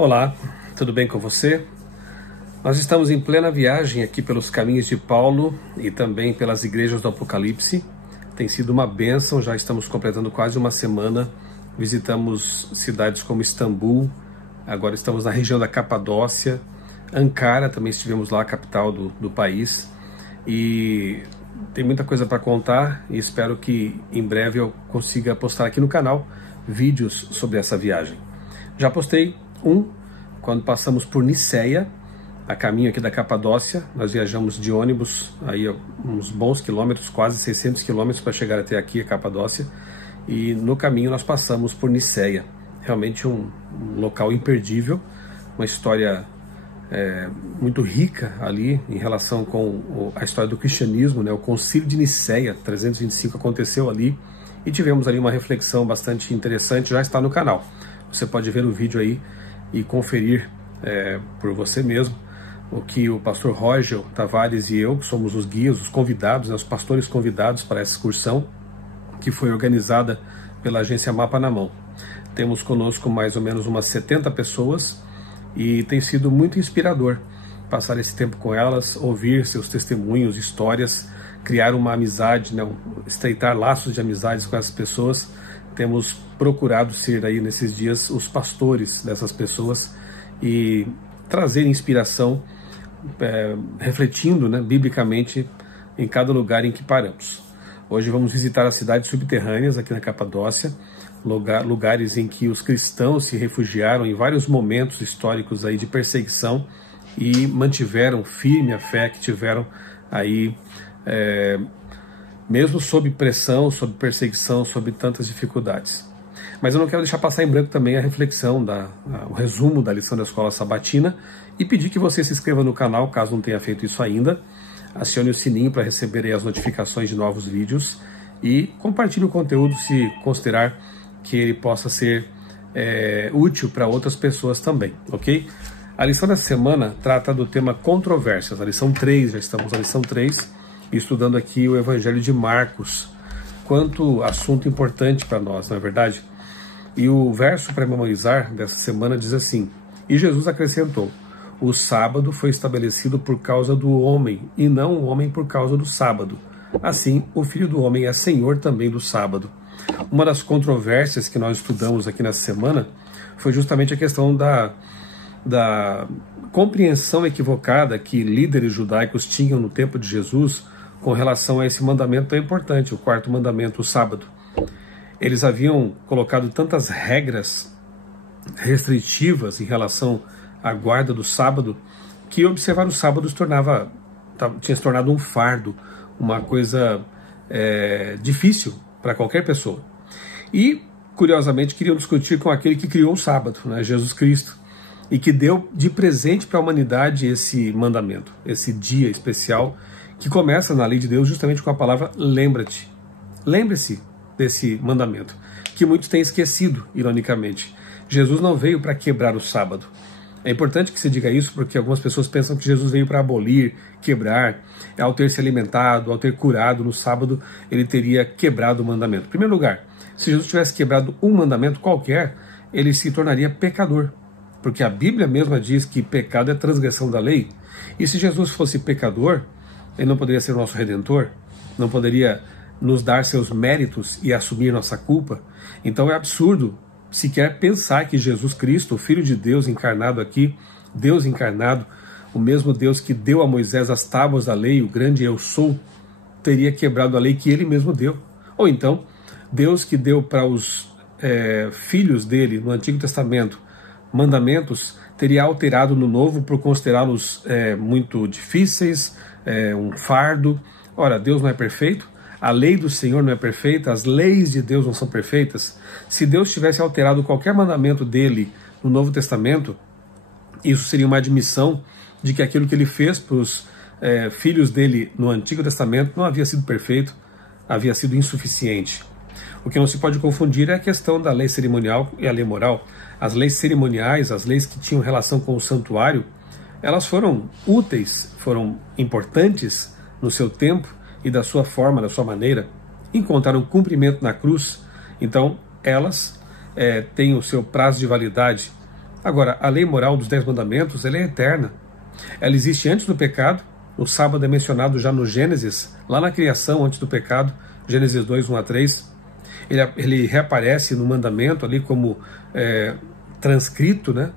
Olá, tudo bem com você? Nós estamos em plena viagem aqui pelos caminhos de Paulo e também pelas igrejas do Apocalipse. Tem sido uma bênção, já estamos completando quase uma semana. Visitamos cidades como Istambul, agora estamos na região da Capadócia, Ankara, também estivemos lá, a capital do país. E tem muita coisa para contar e espero que em breve eu consiga postar aqui no canal vídeos sobre essa viagem. Já postei quando passamos por Niceia, a caminho aqui da Capadócia. Nós viajamos de ônibus aí uns bons quilômetros, quase 600 quilômetros para chegar até aqui, a Capadócia, e no caminho nós passamos por Niceia. Realmente um local imperdível, uma história muito rica ali em relação com a história do cristianismo, né? O Concílio de Niceia 325 aconteceu ali e tivemos ali uma reflexão bastante interessante, já está no canal. Você pode ver o vídeo aí e conferir por você mesmo o que o pastor Roger Tavares e eu, que somos os guias, os convidados, né, os pastores convidados para essa excursão, que foi organizada pela agência Mapa na Mão. Temos conosco mais ou menos umas 70 pessoas e tem sido muito inspirador passar esse tempo com elas, ouvir seus testemunhos, histórias, criar uma amizade, né, estreitar laços de amizades com essas pessoas. Temos procurado ser aí nesses dias os pastores dessas pessoas e trazer inspiração, refletindo, né, biblicamente em cada lugar em que paramos. Hoje vamos visitar as cidades subterrâneas aqui na Capadócia, lugares em que os cristãos se refugiaram em vários momentos históricos aí de perseguição e mantiveram firme a fé que tiveram aí, mesmo sob pressão, sob perseguição, sob tantas dificuldades. Mas eu não quero deixar passar em branco também a reflexão, o resumo da lição da Escola Sabatina, e pedir que você se inscreva no canal, caso não tenha feito isso ainda, acione o sininho para receber aí as notificações de novos vídeos e compartilhe o conteúdo se considerar que ele possa ser útil para outras pessoas também, ok? A lição dessa semana trata do tema controvérsias, a lição 3, já estamos na lição 3, estudando aqui o Evangelho de Marcos. Quanto assunto importante para nós, não é verdade? E o verso para memorizar dessa semana diz assim: E Jesus acrescentou: O sábado foi estabelecido por causa do homem, e não o homem por causa do sábado. Assim, o Filho do Homem é Senhor também do sábado. Uma das controvérsias que nós estudamos aqui nessa semana foi justamente a questão da compreensão equivocada que líderes judaicos tinham no tempo de Jesus com relação a esse mandamento tão importante, o quarto mandamento, o sábado. Eles haviam colocado tantas regras restritivas em relação à guarda do sábado, que observar o sábado tinha se tornado um fardo, uma coisa difícil para qualquer pessoa. E, curiosamente, queriam discutir com aquele que criou o sábado, né, Jesus Cristo, e que deu de presente para a humanidade esse mandamento, esse dia especial, que começa na lei de Deus justamente com a palavra lembra-te. Lembre-se desse mandamento, que muitos têm esquecido, ironicamente. Jesus não veio para quebrar o sábado. É importante que se diga isso, porque algumas pessoas pensam que Jesus veio para abolir, quebrar. Ao ter se alimentado, ao ter curado no sábado, ele teria quebrado o mandamento. Em primeiro lugar, se Jesus tivesse quebrado um mandamento qualquer, ele se tornaria pecador, porque a Bíblia mesma diz que pecado é transgressão da lei. E se Jesus fosse pecador, ele não poderia ser o nosso Redentor, não poderia nos dar seus méritos e assumir nossa culpa. Então é absurdo sequer pensar que Jesus Cristo, o Filho de Deus encarnado aqui, Deus encarnado, o mesmo Deus que deu a Moisés as tábuas da lei, o grande eu sou, teria quebrado a lei que ele mesmo deu. Ou então, Deus que deu para os filhos dele no Antigo Testamento mandamentos, teria alterado no Novo por considerá-los muito difíceis, um fardo. Ora, Deus não é perfeito, a lei do Senhor não é perfeita, as leis de Deus não são perfeitas. Se Deus tivesse alterado qualquer mandamento dele no Novo Testamento, isso seria uma admissão de que aquilo que ele fez para os filhos dele no Antigo Testamento não havia sido perfeito, havia sido insuficiente. O que não se pode confundir é a questão da lei cerimonial e a lei moral. As leis cerimoniais, as leis que tinham relação com o santuário, elas foram úteis, foram importantes no seu tempo e da sua forma, da sua maneira, encontraram cumprimento na cruz. Então elas têm o seu prazo de validade Agora, a lei moral dos 10 mandamentos, ela é eterna. Ela existe antes do pecado. O sábado é mencionado já no Gênesis, lá na criação, antes do pecado, Gênesis 2, 1 a 3. Ele reaparece no mandamento ali como transcrito, né,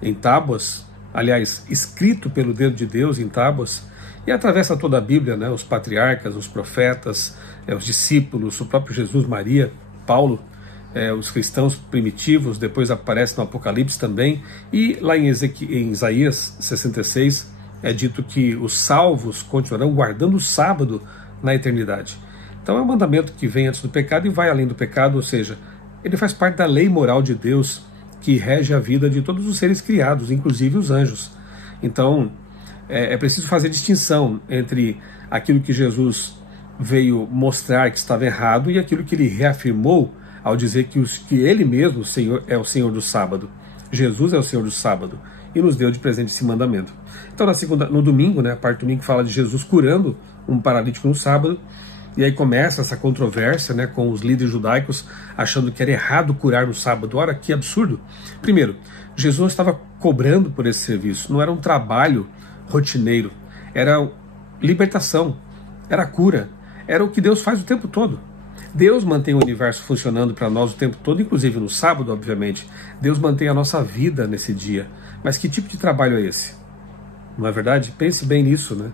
em tábuas, aliás, escrito pelo dedo de Deus em tábuas, e atravessa toda a Bíblia, né, os patriarcas, os profetas, os discípulos, o próprio Jesus, Maria, Paulo, os cristãos primitivos, depois aparece no Apocalipse também, e lá em Isaías 66 é dito que os salvos continuarão guardando o sábado na eternidade. Então é um mandamento que vem antes do pecado e vai além do pecado, ou seja, ele faz parte da lei moral de Deus que rege a vida de todos os seres criados, inclusive os anjos. Então é preciso fazer distinção entre aquilo que Jesus veio mostrar que estava errado e aquilo que ele reafirmou ao dizer que ele mesmo é o Senhor do sábado. Jesus é o Senhor do sábado e nos deu de presente esse mandamento. Então no domingo, né, a parte do domingo fala de Jesus curando um paralítico no sábado, e aí começa essa controvérsia, né, com os líderes judaicos achando que era errado curar no sábado. Ora, que absurdo! Primeiro, Jesus estava cobrando por esse serviço, não era um trabalho rotineiro, era libertação, era cura, era o que Deus faz o tempo todo. Deus mantém o universo funcionando para nós o tempo todo, inclusive no sábado, obviamente. Deus mantém a nossa vida nesse dia. Mas que tipo de trabalho é esse? Não é verdade? Pense bem nisso, né?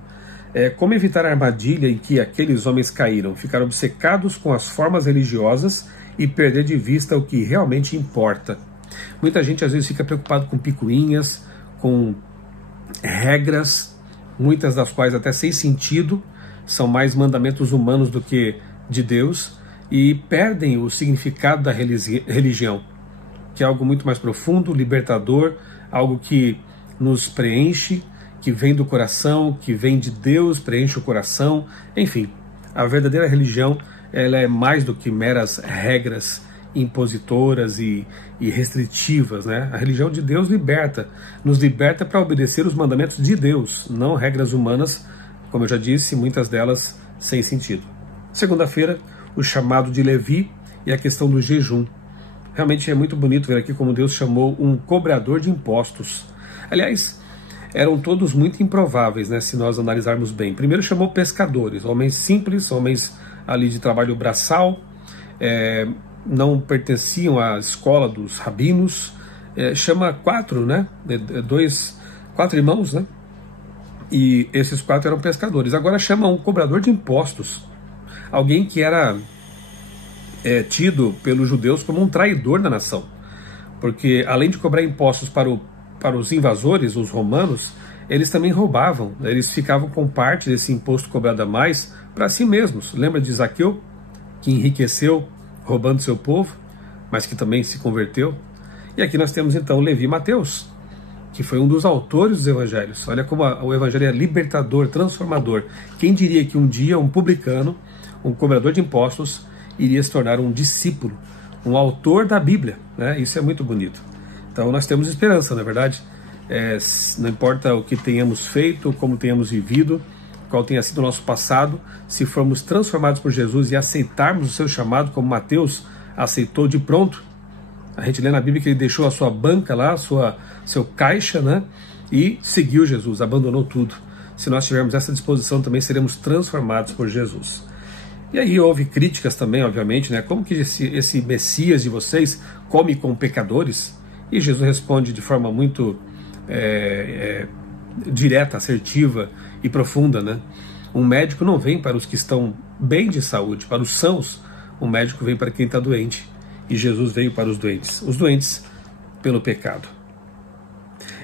Como evitar a armadilha em que aqueles homens caíram? Ficar obcecados com as formas religiosas e perder de vista o que realmente importa. Muita gente às vezes fica preocupado com picuinhas, com regras, muitas das quais até sem sentido, são mais mandamentos humanos do que de Deus, e perdem o significado da religião, que é algo muito mais profundo, libertador, algo que nos preenche, que vem do coração, que vem de Deus, preenche o coração. Enfim, a verdadeira religião, ela é mais do que meras regras impositoras e restritivas, né? A religião de Deus nos liberta para obedecer os mandamentos de Deus, não regras humanas, como eu já disse, muitas delas sem sentido. Segunda-feira, o chamado de Levi e a questão do jejum. Realmente é muito bonito ver aqui como Deus chamou um cobrador de impostos. Aliás, eram todos muito improváveis, né, se nós analisarmos bem. Primeiro chamou pescadores, homens simples, homens ali de trabalho braçal, não pertenciam à escola dos rabinos. Chama 4, né, 4 irmãos, né, e esses 4 eram pescadores. Agora chama um cobrador de impostos, alguém que era tido pelos judeus como um traidor da nação, porque além de cobrar impostos para os invasores, os romanos, eles também roubavam, eles ficavam com parte desse imposto cobrado a mais para si mesmos. Lembra de Zaqueu, que enriqueceu roubando seu povo, mas que também se converteu? E aqui nós temos então Levi e Mateus, que foi um dos autores dos evangelhos. Olha como o evangelho é libertador, transformador. Quem diria que um dia um publicano, um cobrador de impostos, iria se tornar um discípulo, um autor da Bíblia, né? Isso é muito bonito. Então nós temos esperança, na verdade. Não importa o que tenhamos feito, como tenhamos vivido, qual tenha sido o nosso passado, se formos transformados por Jesus e aceitarmos o seu chamado, como Mateus aceitou de pronto. A gente lê na Bíblia que ele deixou a sua banca lá, seu caixa, né, e seguiu Jesus, abandonou tudo. Se nós tivermos essa disposição, também seremos transformados por Jesus. E aí houve críticas também, obviamente, né, como que esse Messias de vocês come com pecadores? E Jesus responde de forma muito direta, assertiva e profunda, né? Um médico não vem para os que estão bem de saúde, para os sãos. Um médico vem para quem está doente. E Jesus veio para os doentes pelo pecado.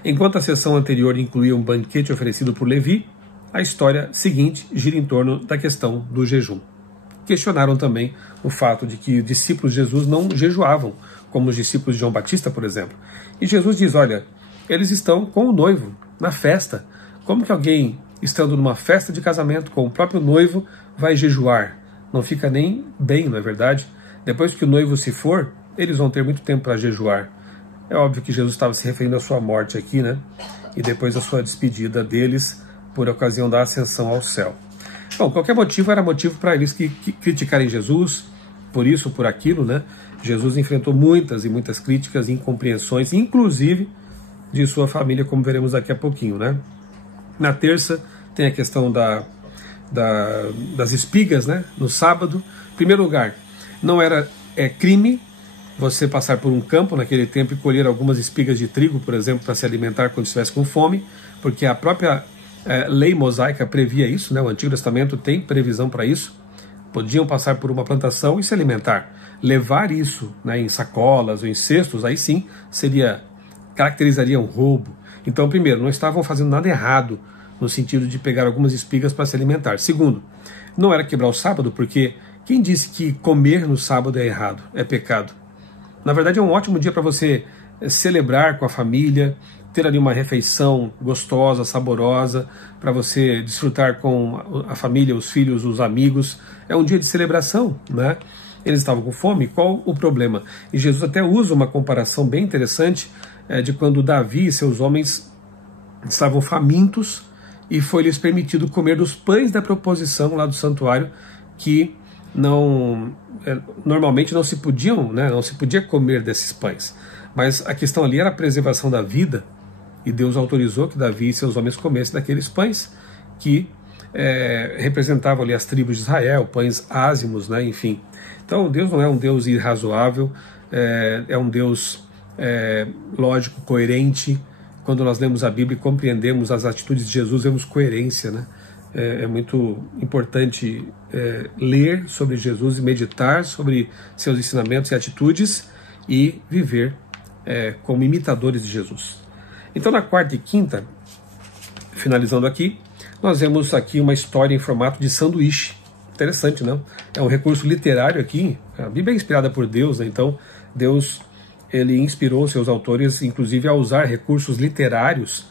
Enquanto a sessão anterior incluía um banquete oferecido por Levi, a história seguinte gira em torno da questão do jejum. Questionaram também o fato de que os discípulos de Jesus não jejuavam, como os discípulos de João Batista, por exemplo. E Jesus diz, olha, eles estão com o noivo, na festa. Como que alguém, estando numa festa de casamento com o próprio noivo, vai jejuar? Não fica nem bem, não é verdade? Depois que o noivo se for, eles vão ter muito tempo para jejuar. É óbvio que Jesus estava se referindo à sua morte aqui, né? E depois a sua despedida deles por ocasião da ascensão ao céu. Bom, qualquer motivo era motivo para eles que criticarem Jesus, por isso, por aquilo, né? Jesus enfrentou muitas e muitas críticas e incompreensões, inclusive de sua família, como veremos daqui a pouquinho, né? Na terça tem a questão das espigas, né? No sábado, em primeiro lugar, não era crime você passar por um campo naquele tempo e colher algumas espigas de trigo, por exemplo, para se alimentar quando estivesse com fome, porque a própria lei mosaica previa isso, né? O Antigo Testamento tem previsão para isso. Podiam passar por uma plantação e se alimentar. Levar isso, né, em sacolas ou em cestos, aí sim caracterizaria um roubo. Então, primeiro, não estavam fazendo nada errado no sentido de pegar algumas espigas para se alimentar. Segundo, não era quebrar o sábado, porque quem disse que comer no sábado é errado, é pecado? Na verdade, é um ótimo dia para você celebrar com a família, ter ali uma refeição gostosa, saborosa, para você desfrutar com a família, os filhos, os amigos. É um dia de celebração, né? Eles estavam com fome, qual o problema? E Jesus até usa uma comparação bem interessante de quando Davi e seus homens estavam famintos e foi-lhes permitido comer dos pães da proposição lá do santuário, que normalmente não se podiam, né, não se podia comer desses pães. Mas a questão ali era a preservação da vida, e Deus autorizou que Davi e seus homens comessem daqueles pães que representavam ali as tribos de Israel, pães ázimos, né, enfim. Então Deus não é um Deus irrazoável, é um Deus lógico, coerente. Quando nós lemos a Bíblia e compreendemos as atitudes de Jesus, vemos coerência, né? É muito importante ler sobre Jesus e meditar sobre seus ensinamentos e atitudes e viver como imitadores de Jesus. Então, na quarta e quinta, finalizando aqui, nós vemos aqui uma história em formato de sanduíche. Interessante, não? É um recurso literário aqui. A Bíblia é inspirada por Deus, né? Então Deus ele inspirou seus autores, inclusive, a usar recursos literários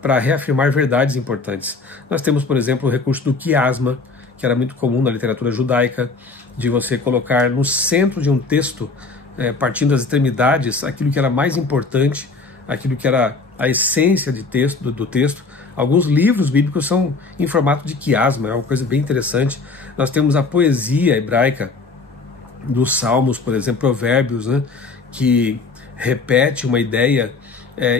para reafirmar verdades importantes. Nós temos, por exemplo, o recurso do quiasma, que era muito comum na literatura judaica, de você colocar no centro de um texto, partindo das extremidades, aquilo que era mais importante, aquilo que era a essência do texto. Alguns livros bíblicos são em formato de quiasma, é uma coisa bem interessante. Nós temos a poesia hebraica dos Salmos, por exemplo, Provérbios, né, que repete uma ideia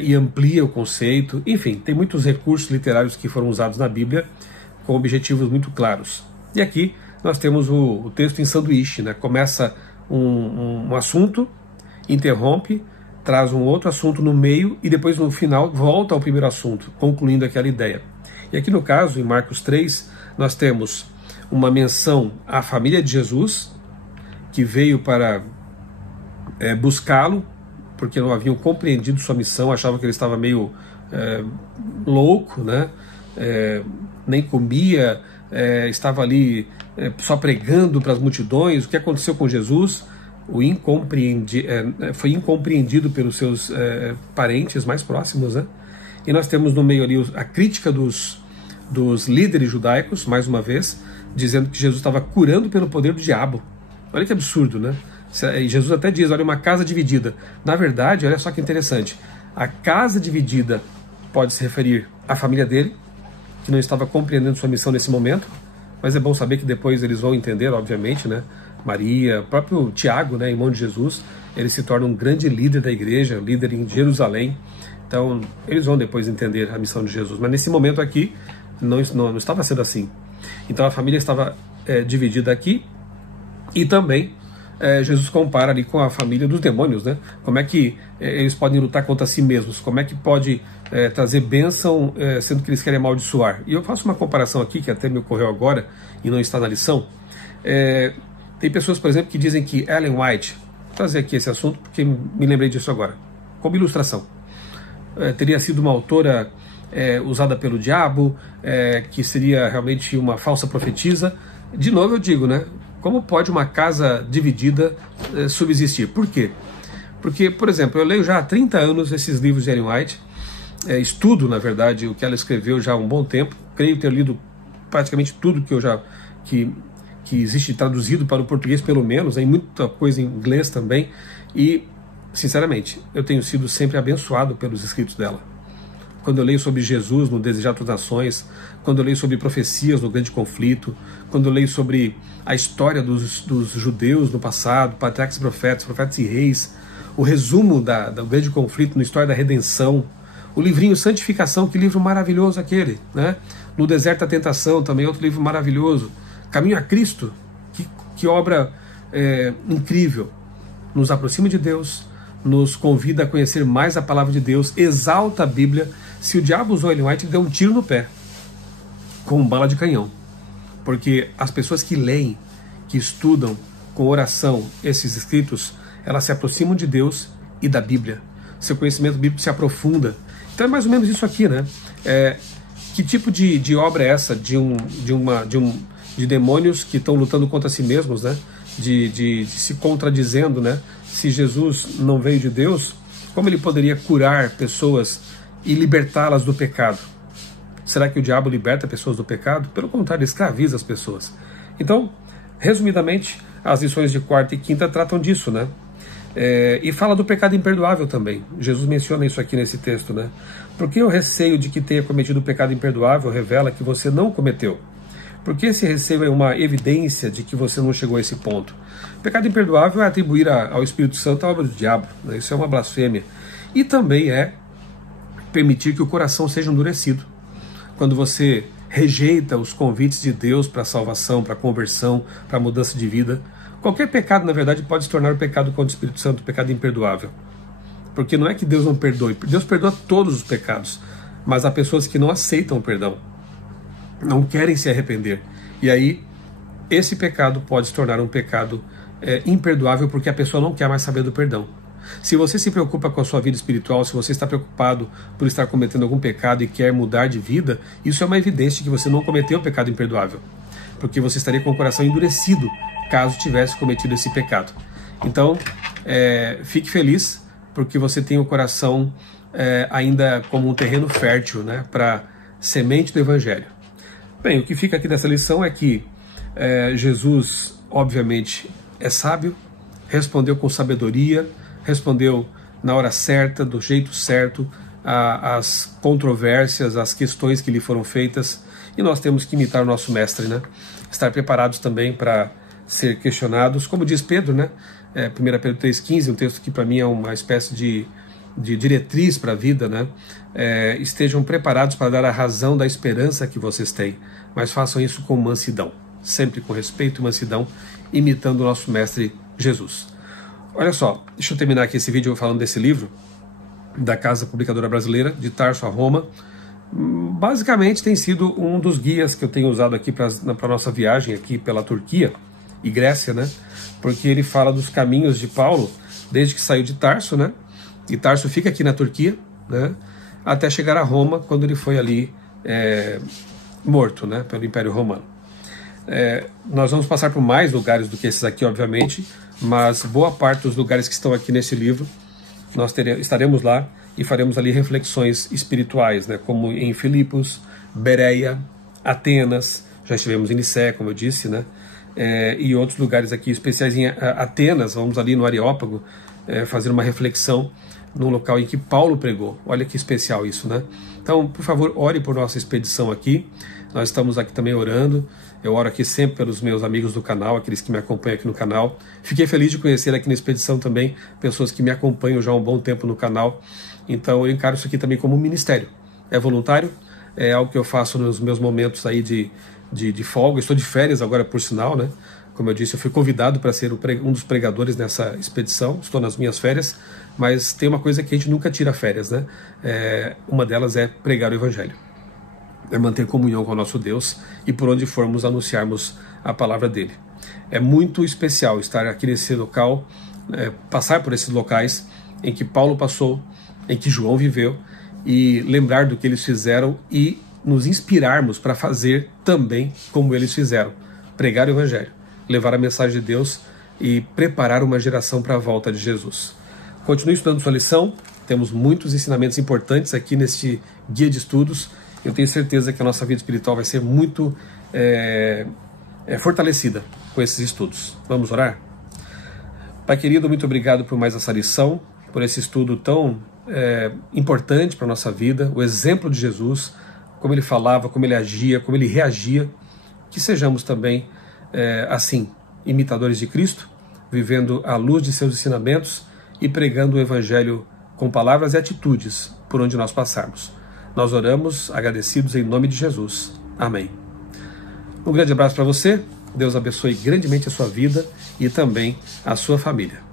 e amplia o conceito. Enfim, tem muitos recursos literários que foram usados na Bíblia com objetivos muito claros. E aqui nós temos o texto em sanduíche, né? Começa um assunto, interrompe, traz um outro assunto no meio e depois no final volta ao primeiro assunto, concluindo aquela ideia. E aqui no caso, em Marcos 3, nós temos uma menção à família de Jesus, que veio para buscá-lo, porque não haviam compreendido sua missão, achavam que ele estava meio louco, né? Nem comia, estava ali só pregando para as multidões. O que aconteceu com Jesus? Foi incompreendido pelos seus parentes mais próximos, né? E nós temos no meio ali a crítica dos líderes judaicos, mais uma vez, dizendo que Jesus estava curando pelo poder do diabo. Olha que absurdo, né? E Jesus até diz, olha, uma casa dividida. Na verdade, olha só que interessante, a casa dividida pode se referir à família dele, que não estava compreendendo sua missão nesse momento, mas é bom saber que depois eles vão entender, obviamente, né? Maria, próprio Tiago, né, irmão de Jesus, ele se torna um grande líder da igreja, líder em Jerusalém. Então, eles vão depois entender a missão de Jesus. Mas nesse momento aqui, não estava sendo assim. Então, a família estava dividida aqui. E também, Jesus compara ali com a família dos demônios, né? Como é que eles podem lutar contra si mesmos? Como é que pode trazer bênção, sendo que eles querem amaldiçoar? E eu faço uma comparação aqui, que até me ocorreu agora, e não está na lição. Tem pessoas, por exemplo, que dizem que Ellen White, vou trazer aqui esse assunto, porque me lembrei disso agora, como ilustração, teria sido uma autora usada pelo diabo, que seria realmente uma falsa profetisa. De novo eu digo, né? Como pode uma casa dividida subsistir? Por quê? Porque, por exemplo, eu leio já há 30 anos esses livros de Ellen White, estudo, na verdade, o que ela escreveu já há um bom tempo, creio ter lido praticamente tudo que existe traduzido para o português, pelo menos, tem muita coisa em inglês também, e, sinceramente, eu tenho sido sempre abençoado pelos escritos dela. quando eu leio sobre Jesus no Desejar das Nações, quando eu leio sobre profecias no Grande Conflito, quando eu leio sobre a história dos judeus no passado, patriarcas e profetas e reis, o resumo do Grande Conflito na história da redenção, o livrinho Santificação, que livro maravilhoso aquele, né? No Deserto da Tentação, também outro livro maravilhoso. Caminho a Cristo, que obra incrível. Nos aproxima de Deus, nos convida a conhecer mais a palavra de Deus, exalta a Bíblia. Se o diabo usou Ellen White, ele deu um tiro no pé, com bala de canhão. Porque as pessoas que leem, que estudam com oração esses escritos, elas se aproximam de Deus e da Bíblia. Seu conhecimento bíblico se aprofunda. Então é mais ou menos isso aqui, né? Que tipo de obra é essa? De demônios que estão lutando contra si mesmos, né? De se contradizendo, né? Se Jesus não veio de Deus, como ele poderia curar pessoas e libertá-las do pecado? Será que o diabo liberta pessoas do pecado? Pelo contrário, ele escraviza as pessoas. Então, resumidamente, as lições de quarta e quinta tratam disso, né? E fala do pecado imperdoável também. Jesus menciona isso aqui nesse texto, né? Porque o receio de que tenha cometido o pecado imperdoável revela que você não cometeu. Porque esse receio é uma evidência de que você não chegou a esse ponto. O pecado imperdoável é atribuir ao Espírito Santo a obra do diabo, né? Isso é uma blasfêmia. E também é permitir que o coração seja endurecido. Quando você rejeita os convites de Deus para a salvação, para a conversão, para a mudança de vida, qualquer pecado, na verdade, pode se tornar o pecado contra o Espírito Santo, o pecado imperdoável. Porque não é que Deus não perdoe, Deus perdoa todos os pecados, mas há pessoas que não aceitam o perdão, não querem se arrepender. E aí, esse pecado pode se tornar um pecado imperdoável, porque a pessoa não quer mais saber do perdão. Se você se preocupa com a sua vida espiritual, se você está preocupado por estar cometendo algum pecado e quer mudar de vida, isso é uma evidência de que você não cometeu o pecado imperdoável, porque você estaria com o coração endurecido caso tivesse cometido esse pecado. Então, fique feliz, porque você tem o coração ainda como um terreno fértil, né, para semente do Evangelho. Bem, o que fica aqui dessa lição é que Jesus, obviamente, é sábio, respondeu com sabedoria, respondeu na hora certa, do jeito certo, às controvérsias, às questões que lhe foram feitas, e nós temos que imitar o nosso mestre, né? Estar preparados também para ser questionados, como diz Pedro, né? 1 Pedro 3,15, um texto que para mim é uma espécie de diretriz para a vida, né? Estejam preparados para dar a razão da esperança que vocês têm, mas façam isso com mansidão, sempre com respeito e mansidão, imitando o nosso mestre Jesus. Olha só, deixa eu terminar aqui esse vídeo falando desse livro, da Casa Publicadora Brasileira, de Tarso a Roma. Basicamente tem sido um dos guias que eu tenho usado aqui para a nossa viagem aqui pela Turquia e Grécia, né? Porque ele fala dos caminhos de Paulo, desde que saiu de Tarso, né? E Tarso fica aqui na Turquia, né? Até chegar a Roma, quando ele foi ali morto, né? Pelo Império Romano. Nós vamos passar por mais lugares do que esses aqui, obviamente, mas boa parte dos lugares que estão aqui nesse livro, nós estaremos lá e faremos ali reflexões espirituais, né? Como em Filipos, Bereia, Atenas, já estivemos em Nicéia, como eu disse, né? E outros lugares aqui especiais. Em Atenas, vamos ali no Areópago fazer uma reflexão num local em que Paulo pregou. Olha que especial isso, né? Então, por favor, ore por nossa expedição aqui. Nós estamos aqui também orando. Eu oro aqui sempre pelos meus amigos do canal, aqueles que me acompanham aqui no canal. Fiquei feliz de conhecer aqui na expedição também pessoas que me acompanham já há um bom tempo no canal. Então eu encaro isso aqui também como um ministério. É voluntário, é algo que eu faço nos meus momentos aí de folga. Estou de férias agora, por sinal, né? Como eu disse, eu fui convidado para ser um dos pregadores nessa expedição. Estou nas minhas férias, mas tem uma coisa que a gente nunca tira férias, né? Uma delas é pregar o Evangelho. É manter comunhão com o nosso Deus e por onde formos anunciarmos a palavra dele. É muito especial estar aqui nesse local, passar por esses locais em que Paulo passou, em que João viveu, e lembrar do que eles fizeram e nos inspirarmos para fazer também como eles fizeram. Pregar o Evangelho, levar a mensagem de Deus e preparar uma geração para a volta de Jesus. Continue estudando sua lição, temos muitos ensinamentos importantes aqui neste guia de estudos. Eu tenho certeza que a nossa vida espiritual vai ser muito fortalecida com esses estudos. Vamos orar? Pai querido, muito obrigado por mais essa lição, por esse estudo tão importante para a nossa vida, o exemplo de Jesus, como ele falava, como ele agia, como ele reagia, que sejamos também, assim, imitadores de Cristo, vivendo à luz de seus ensinamentos e pregando o Evangelho com palavras e atitudes por onde nós passarmos. Nós oramos agradecidos em nome de Jesus. Amém. Um grande abraço para você, Deus abençoe grandemente a sua vida e também a sua família.